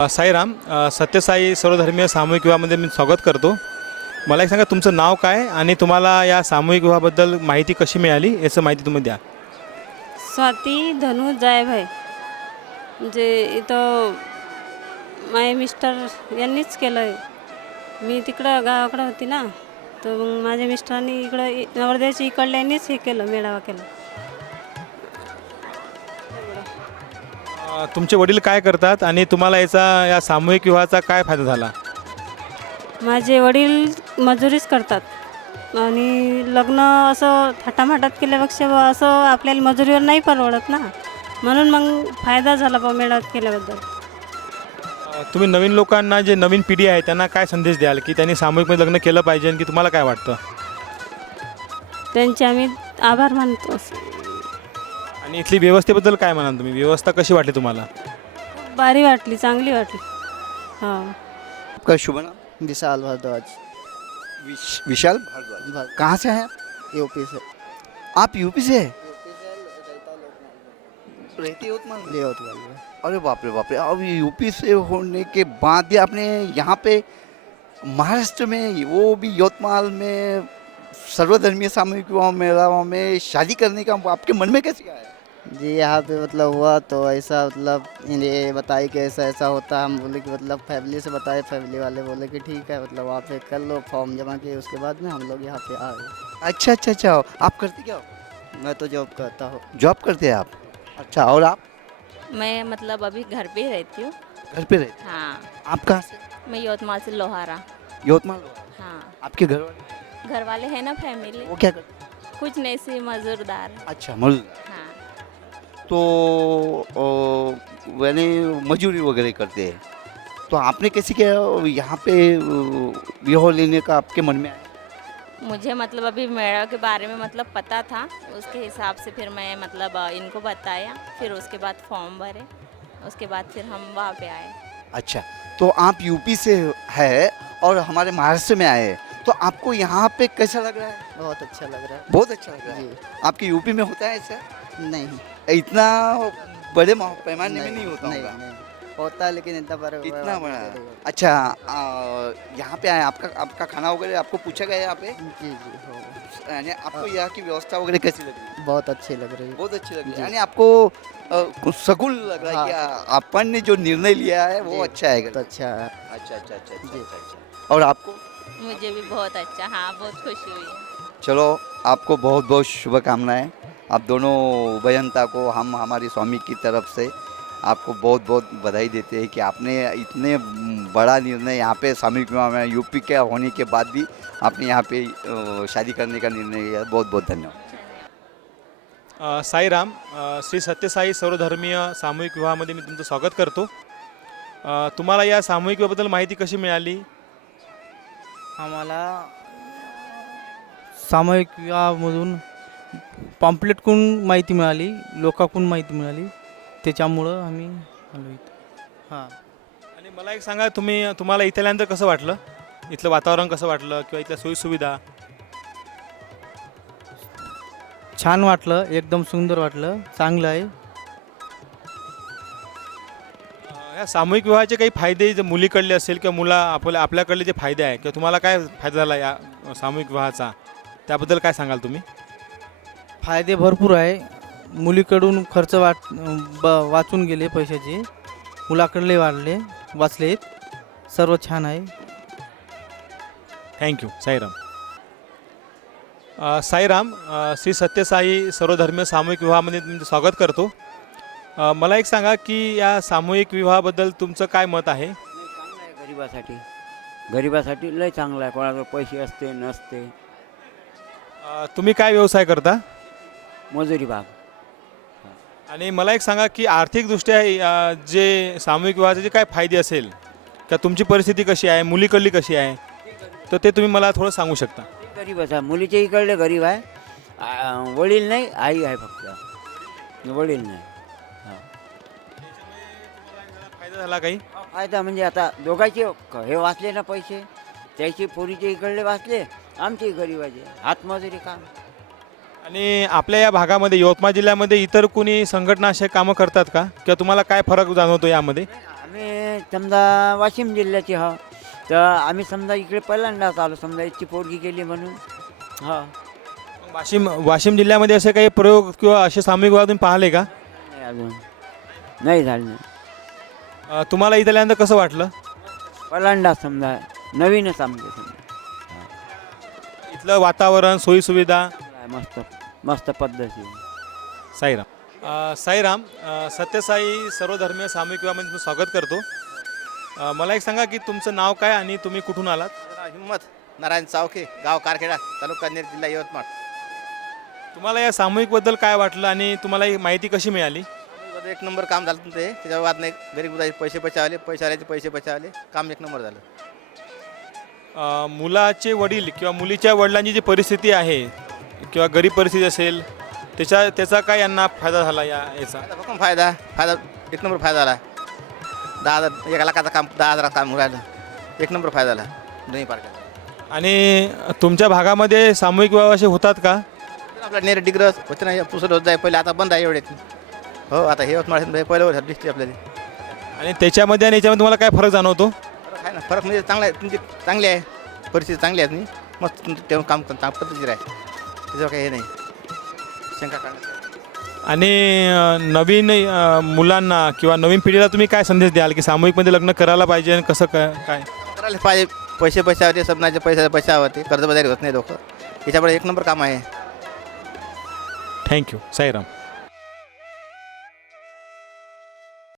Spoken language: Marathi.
साईराम, सत्यसाई सर्वधर्मीय सामूहिक विवाहामध्ये मी स्वागत करतो. मला एक सांगा, तुमचं नाव काय आणि तुम्हाला या सामूहिक विवाहाबद्दल माहिती कशी मिळाली याचं माहिती तुम्ही द्या. स्वाती धनु जायभाई. म्हणजे इथं माझे मिस्टर यांनीच केलं आहे. मी तिकडं गावाकडं होती ना, तर मग माझ्या मिस्टरांनी इकडं नवरदेवाच्या इकडल्यांनीच हे केलं, मेळावा केला. तुमचे वडील काय करतात आणि तुम्हाला या सामूहिक विवाहाचा काय फायदा झाला? माझे वडील मजुरीच करतात आणि लग्न असं थाटामाटात केल्यापेक्षा असं आपल्याला मजुरीवर नाही परवडत ना, म्हणून मग फायदा झाला बा मेळाव्यात केल्याबद्दल. तुम्ही नवीन लोकांना, जे नवीन पिढी आहे त्यांना काय संदेश द्याल की त्यांनी सामूहिकमध्ये लग्न केलं पाहिजे की तुम्हाला काय वाटतं? त्यांचे आम्ही आभार मानतो. आणि इथली व्यवस्थेबद्दल काय म्हणाल तुम्ही? व्यवस्था कशी वाटली तुम्हाला? भारी वाटली, चांगली वाटली. हां. आपका शुभ नाम? विशाल भारद्वाज। विशाल भारद्वाज। कहाँ से हैं आप? यूपी से। आप यूपी से हैं? रहते हो अरे बाप रे बाप रे। अब यूपी से होने के बाद भी आपने यहाँ पे महाराष्ट्र में, वो भी यवतमाल में, सर्वधर्मीय सामूहिक विवाह मेलाओं में शादी करने का आपके मन में कैसे आया? जी यहाँ पे मतलब हुआ तो ऐसा, मतलब इन्हें बताई कि ऐसा ऐसा होता है। हम बोले कि मतलब फैमिली से बताए, फैमिली वाले बोले कि ठीक है, मतलब वहाँ पे कर लो, फॉर्म जमा किए, उसके बाद में हम लोग यहाँ पे आ गए। अच्छा अच्छा अच्छा। आप करते क्या हो? मैं तो जॉब करता हूँ। जॉब करते हैं आप? अच्छा। और आप? मैं मतलब अभी घर पे ही रहती हूँ। घर पे रहते? हाँ, आप कहाँ से? मैं यवतमाल से लोहारा। यवतमाल। हाँ, आपके घर वाले घर वाले हैं ना, फैमिली। वो क्या करते? कुछ नहीं, सी मजदूरदार। अच्छा, मजदूर। हाँ, तो यानी मजदूरी वगैरह करते हैं। तो आपने कैसे क्या यहाँ पे विवाह लेने का आपके मन में आया? मुझे मतलब अभी मेरा के बारे में मतलब पता था, उसके हिसाब से फिर मैं मतलब इनको बताया, फिर उसके बाद फॉर्म भरे, उसके बाद फिर हम वहाँ पे आए। अच्छा, तो आप यूपी से है और हमारे महाराष्ट्र में आए, तो आपको यहाँ पे कैसा लग रहा है? बहुत अच्छा लग रहा है। बहुत अच्छा लग रहा है। जी। आपके यूपी में होता है ऐसा? नहीं, इतना बड़े पैमाने में नहीं होता नहीं, होगा। नहीं होता है, लेकिन इतना बड़ा इतना बड़ा। अच्छा, यहाँ पे आए, आपका खाना वगैरह आपको पूछा गया यहाँ पे? जी जी हो। यानी आपको यहाँ की व्यवस्था वगैरह कैसी लग रही है? बहुत अच्छी लग रही है। बहुत अच्छी लग रही है। जी। यानी आपको सगुल लग रहा है कि अपन ने जो निर्णय लिया है वो जी, अच्छा है। बहुत अच्छा है। अच्छा अच्छा अच्छा अच्छा जी। अच्छा। और आपको? मुझे भी बहुत अच्छा, हाँ, बहुत खुशी हुई है। चलो, आपको बहुत बहुत शुभकामनाएं। आप दोनों उभयंता को हम हमारी स्वामी की तरफ से आपको बहुत बहुत बधाई देते हैं कि आपने इतने बड़ा निर्णय यहाँ पे सामूहिक विवाह में यूपी के होने के बाद भी आपने यहाँ पे शादी करने का निर्णय लिया। बहुत बहुत धन्यवाद। साईराम, श्री सत्यसाई सर्वधर्मीय सामूहिक विवाहामध्ये मी तुमचं स्वागत करतो. तुम्हाला या सामूहिक विवाहाबद्दल माहिती कशी मिळाली? आम्हाला सामूहिक विवाहामधून पॉम्पलेटकडून माहिती मिळाली, लोकांकडून माहिती मिळाली, त्याच्यामुळं आम्ही आलो इथं. हां. आणि मला एक सांगा, तुम्हाला इथे आल्यानंतर कसं वाटलं? इथलं वातावरण कसं वाटलं किंवा इथल्या सोयीसुविधा? छान वाटलं, एकदम सुंदर वाटलं, चांगलं आहे. या सामूहिक विवाहाचे काही फायदे जर मुलीकडले असेल किंवा आपल्याकडले जे फायदे आहे किंवा तुम्हाला काय फायदा झाला या सामूहिक विवाहाचा, त्याबद्दल काय सांगाल तुम्ही? फायदे भरपूर आहे. मुलीकडून खर्च वाचून गेले पैशाचे, मुलाकडले वाचलेत. सर्व छान आहे. थँक्यू. साईराम. साईराम, श्री सत्यसाई सर्वधर्मीय सामूहिक विवाहामध्ये तुमचं स्वागत करतो. मला एक सांगा की या सामूहिक विवाहाबद्दल तुमचं काय मत आहे? चांगलं आहे गरीबासाठी लय चांगलं आहे. कोणाकडे पैसे असते नसते, तुम्ही काय व्यवसाय करता? मजुरी भाग. आणि मला एक सांगा की आर्थिकदृष्ट्या जे सामूहिक विवाहाचे जे काय फायदे असेल, का तुमची परिस्थिती कशी आहे, मुलीकडली कशी आहे, तर ते तुम्ही मला थोडं सांगू शकता? गरीबच आहे. मुलीच्या इकडले गरीब आहे. वडील नाही, आई आहे फक्त. वडील नाही. फायदा झाला काही? फायदा म्हणजे आता दोघांचे हे वाचले ना पैसे, त्याचे पोरीचे इकडले वाचले, आमचे गरीबाचे हातमजुरी काम. आणि आपल्या या भागामध्ये, यवतमाळ जिल्ह्यामध्ये इतर कोणी संघटना असे कामं करतात का, किंवा तुम्हाला काय फरक जाणवतो यामध्ये? आम्ही समजा वाशिम जिल्ह्याचे हा, तर आम्ही समजा इकडे पहिल्यांदाच आलो, समजा याची पोरगी केली म्हणून. हा, वाशिम जिल्ह्यामध्ये असे काही प्रयोग किंवा असे सामूहिक विवाह तुम्ही पाहिले का? नाही अजून नाही झालं. तुम्हाला इथं आल्यानंतर कसं वाटलं? पहिल्यांदाच समजा नवीनच आमचं समजा. इथलं वातावरण, सोयीसुविधा? मस्त मस्त पद्धती. साईराम, सत्यसाई सर्वधर्मीय सामूहिक विवाहामध्ये तुमचं स्वागत करतो. मला एक सांगा की तुमचं नाव काय आणि तुम्ही कुठून आलात? हिम्मत नारायण चावके, गाव कारखेडा, तालुका नेर, जिल्हा यवतमाळ. तुम्हाला या सामूहिकबद्दल काय वाटलं आणि तुम्हाला ही माहिती कशी मिळाली? एक नंबर काम झालं तुमचं हे, त्याच्यावर वाद नाही. गरीब उदाचे पैसे बचावले, पैशावाल्याचे पैसे बचावले, काम एक नंबर झालं. मुलाचे वडील किंवा मुलीच्या वडिलांची जी परिस्थिती आहे किंवा गरीब परिस्थिती असेल त्याचा काय यांना फायदा झाला याचा? फायदा एक नंबर फायदा झाला. 10,000 1 लाखाचं काम 10,000 काम राहिलं, एक नंबर फायदा झाला दोन्ही पार्ट्या. आणि तुमच्या भागामध्ये सामूहिक विवाह असे होतात का? आपल्या नेर डिग्रस होते ना, पुसत होत जाय पहिले, आता बंद आहे एवढे. हो, आता हे यवतमाळ पहिलं दिसते आपल्याला. आणि त्याच्यामध्ये आणि याच्यामध्ये तुम्हाला काय फरक जाणवतो? फरक आहे ना, फरक म्हणजे चांगला आहे, तुमची चांगली आहे परिस्थिती, चांगली आहे. तुम्ही मस्त तुमचं तेव्हा काम पद्धतीर आहे, त्याच्यावर काही हे नाही शंका काढण्याचं. आणि नवीन मुलांना किंवा नवीन पिढीला तुम्ही काय संदेश द्याल की सामूहिकमध्ये लग्न करायला पाहिजे आणि कसं काय? करायला पाहिजे. पैसे बचावते, सबनाचे पैसे बचावते, कर्जबाजारी होत नाही लोक. याच्यामुळे एक नंबर काम आहे. थँक्यू. साईराम.